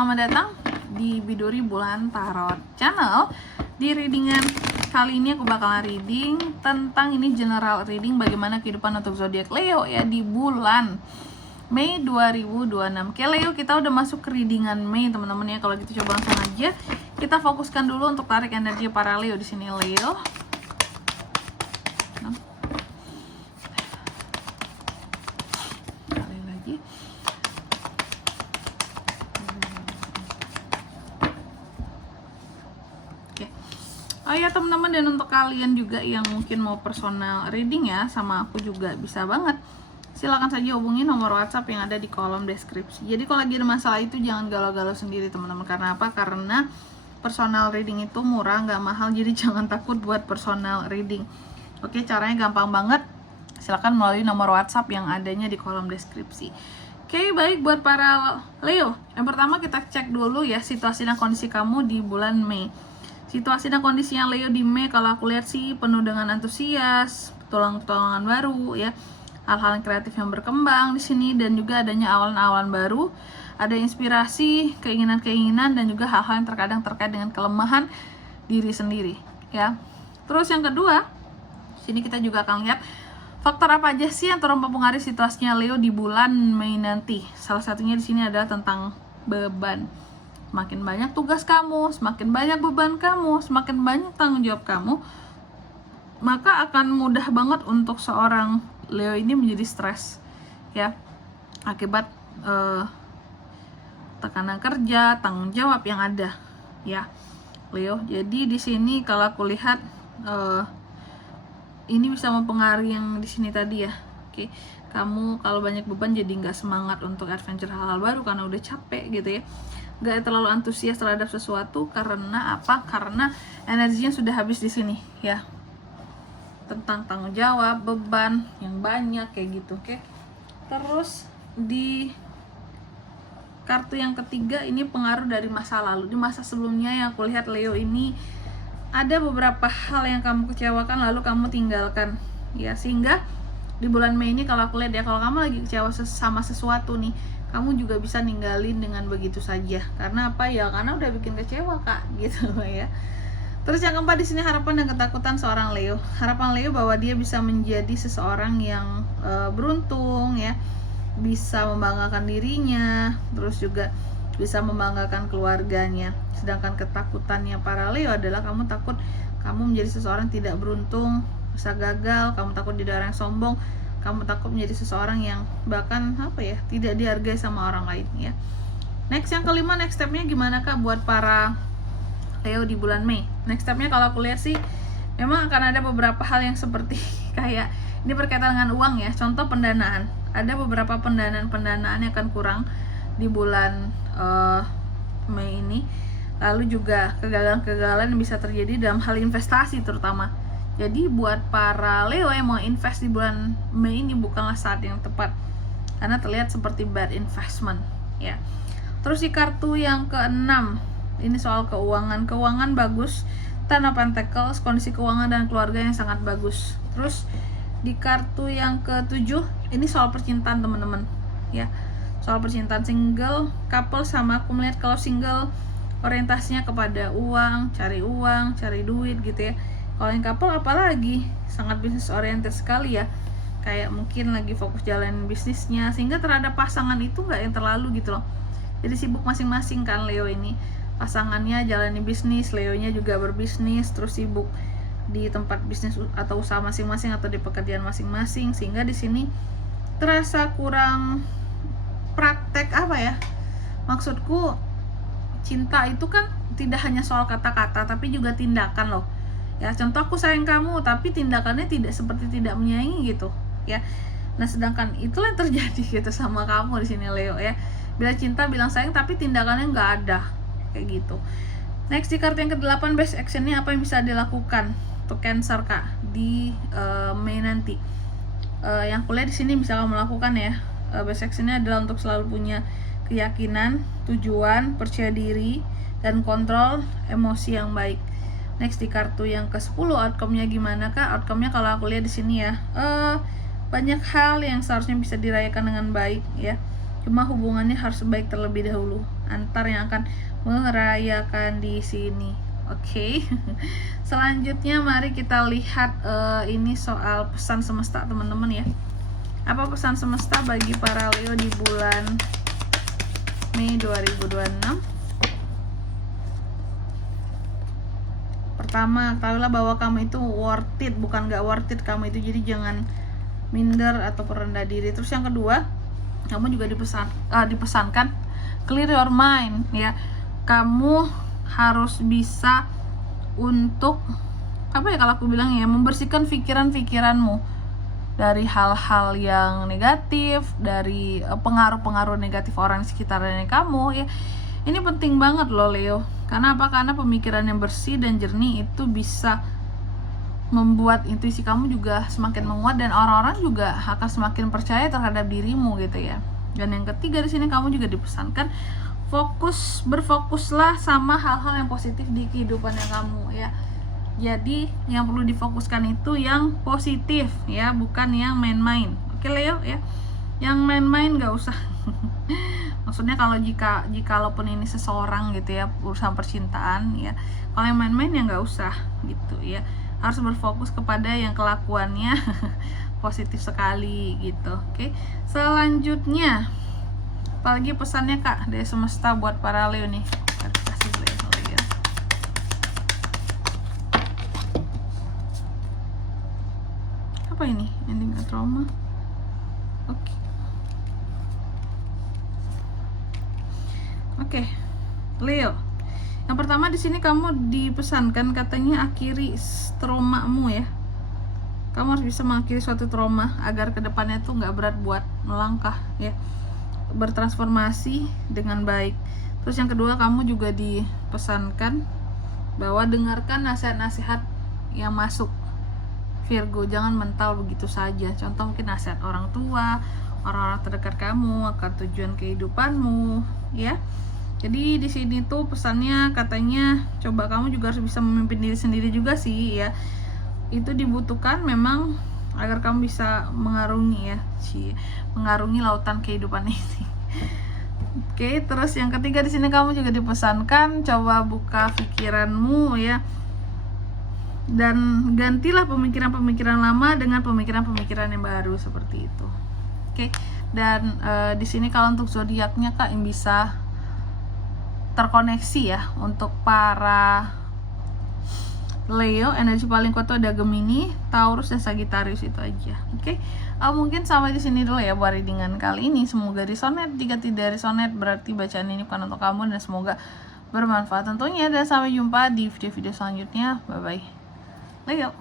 selamat datang di Biduri Bulan Tarot Channel. Di readingan kali ini aku bakalan reading tentang ini general reading bagaimana kehidupan untuk zodiak Leo ya di bulan Mei 2026. Oke Leo, kita udah masuk ke readingan Mei teman-teman ya. Kalau gitu coba langsung aja kita fokuskan dulu untuk tarik energi para Leo di sini Leo. Oh ya teman-teman, dan untuk kalian juga yang mungkin mau personal reading ya sama aku juga bisa banget. Silakan saja hubungi nomor WhatsApp yang ada di kolom deskripsi. Jadi kalau lagi ada masalah itu jangan galau-galau sendiri teman-teman. Karena apa? Karena personal reading itu murah, nggak mahal. Jadi jangan takut buat personal reading. Oke, caranya gampang banget. Silakan melalui nomor WhatsApp yang adanya di kolom deskripsi. Oke, baik buat para Leo. Yang pertama kita cek dulu ya situasi dan kondisi kamu di bulan Mei. Situasi dan kondisinya Leo di Mei kalau aku lihat sih penuh dengan antusias, petualangan baru ya, hal-hal kreatif yang berkembang di sini dan juga adanya awalan-awalan baru, ada inspirasi, keinginan-keinginan dan juga hal-hal yang terkadang terkait dengan kelemahan diri sendiri ya. Terus yang kedua, sini kita juga akan lihat faktor apa aja sih yang turut mempengaruhi situasinya Leo di bulan Mei nanti. Salah satunya di sini adalah tentang beban. Semakin banyak tugas kamu, semakin banyak beban kamu, semakin banyak tanggung jawab kamu, maka akan mudah banget untuk seorang Leo ini menjadi stres ya, akibat tekanan kerja, tanggung jawab yang ada ya Leo. Jadi di sini kalau aku lihat ini bisa mempengaruhi yang di sini tadi ya. Oke, kamu kalau banyak beban jadi nggak semangat untuk adventure hal-hal baru karena udah capek gitu ya. Gak terlalu antusias terhadap sesuatu karena apa? Karena energinya sudah habis di sini ya. Tentang tanggung jawab, beban yang banyak kayak gitu, oke. Terus di kartu yang ketiga ini pengaruh dari masa lalu. Di masa sebelumnya yang aku lihat Leo ini ada beberapa hal yang kamu kecewakan lalu kamu tinggalkan ya, sehingga di bulan Mei ini kalau aku lihat ya, kalau kamu lagi kecewa sama sesuatu nih, kamu juga bisa ninggalin dengan begitu saja. Karena apa ya? Karena udah bikin kecewa kak, gitu ya. Terus yang keempat di sini harapan dan ketakutan seorang Leo. Harapan Leo bahwa dia bisa menjadi seseorang yang beruntung ya, bisa membanggakan dirinya, terus juga bisa membanggakan keluarganya. Sedangkan ketakutannya para Leo adalah kamu takut kamu menjadi seseorang tidak beruntung, bisa gagal, kamu takut jadi orang yang sombong, kamu takut menjadi seseorang yang bahkan apa ya, tidak dihargai sama orang lain ya. Next yang kelima, next stepnya gimana kak buat para Leo di bulan Mei? Next stepnya kalau aku lihat sih memang akan ada beberapa hal yang seperti kayak ini berkaitan dengan uang ya. Contoh pendanaan, ada beberapa pendanaan yang akan kurang di bulan Mei ini. Lalu juga kegagalan-kegagalan bisa terjadi dalam hal investasi terutama. Jadi buat para Leo yang mau invest di bulan Mei ini bukanlah saat yang tepat karena terlihat seperti bad investment ya. Terus di kartu yang keenam ini soal keuangan. Keuangan bagus, Ten of Pentacles, kondisi keuangan dan keluarga yang sangat bagus. Terus di kartu yang ketujuh ini soal percintaan teman-teman ya. Soal percintaan single, couple, sama aku melihat kalau single orientasinya kepada uang, cari duit gitu ya. Kalau yang couple apalagi sangat bisnis oriented sekali ya, kayak mungkin lagi fokus jalanin bisnisnya sehingga terhadap pasangan itu nggak yang terlalu gitu loh. Jadi sibuk masing-masing kan Leo ini, pasangannya jalani bisnis, Leonya juga berbisnis, terus sibuk di tempat bisnis atau usaha masing-masing atau di pekerjaan masing-masing, sehingga di sini terasa kurang praktek apa ya, maksudku cinta itu kan tidak hanya soal kata-kata tapi juga tindakan loh ya. Contoh aku sayang kamu tapi tindakannya tidak seperti tidak menyayangi gitu ya. Nah sedangkan itulah yang terjadi gitu sama kamu di sini Leo ya. Bila cinta bilang sayang tapi tindakannya nggak ada kayak gitu. Next di kartu yang ke-8, best actionnya apa yang bisa dilakukan untuk Cancer kak di Mei nanti. Yang kuliah di sini bisa kamu lakukan ya. Best actionnya adalah untuk selalu punya keyakinan, tujuan, percaya diri dan kontrol emosi yang baik. Next di kartu yang ke-10, outcome-nya gimana kak? Outcome-nya kalau aku lihat di sini ya, banyak hal yang seharusnya bisa dirayakan dengan baik ya. cuma hubungannya harus baik terlebih dahulu antar yang akan merayakan di sini. Oke. Selanjutnya mari kita lihat ini soal pesan semesta teman-teman ya. Apa pesan semesta bagi para Leo di bulan Mei 2026? Pertama, ketahuilah bahwa kamu itu worth it, bukan gak worth it kamu itu, jadi jangan minder atau rendah diri. Terus yang kedua, kamu juga dipesankan clear your mind ya. Kamu harus bisa untuk apa ya, kalau aku bilang ya, membersihkan pikiranmu dari hal-hal yang negatif, dari pengaruh-pengaruh negatif orang sekitarnya kamu ya. Ini penting banget loh Leo. Karena apa? Karena pemikiran yang bersih dan jernih itu bisa membuat intuisi kamu juga semakin menguat dan orang-orang juga akan semakin percaya terhadap dirimu gitu ya. Dan yang ketiga di sini kamu juga dipesankan berfokuslah sama hal-hal yang positif di kehidupannya kamu ya. Jadi yang perlu difokuskan itu yang positif ya, bukan yang main-main. Oke Leo ya. Yang main-main gak usah. Maksudnya jikalaupun ini seseorang gitu ya, urusan percintaan ya, kalau yang main-main ya nggak usah gitu ya. Harus berfokus kepada yang kelakuannya positif sekali gitu. Oke. Selanjutnya, apalagi pesannya Kak dari semesta buat para Leo nih? Kasih Leo. Apa ini? Ending a trauma. Oke. Oke, Leo. Yang pertama di sini kamu dipesankan katanya akhiri traumamu ya. Kamu harus bisa mengakhiri suatu trauma agar kedepannya tuh nggak berat buat melangkah ya, bertransformasi dengan baik. Terus yang kedua kamu juga dipesankan bahwa dengarkan nasihat-nasihat yang masuk Virgo, jangan mental begitu saja. Contoh mungkin nasihat orang tua, orang-orang terdekat kamu akan tujuan kehidupanmu ya. Jadi di sini tuh pesannya katanya coba kamu juga harus bisa memimpin diri sendiri juga sih ya. Itu dibutuhkan memang agar kamu bisa mengarungi lautan kehidupan ini. Oke, terus yang ketiga di sini kamu juga dipesankan coba buka pikiranmu ya. Dan gantilah pemikiran-pemikiran lama dengan pemikiran-pemikiran yang baru seperti itu. Oke. Dan di sini kalau untuk zodiaknya Kak yang bisa terkoneksi ya untuk para Leo, energi paling kuat tuh ada Gemini, Taurus dan Sagittarius itu aja. Oke. Mungkin sampai di sini dulu ya buat readingan kali ini. Semoga resonate. Jika tidak resonate berarti bacaan ini bukan untuk kamu dan semoga bermanfaat tentunya. Dan sampai jumpa di video-video selanjutnya. Bye bye. Leo.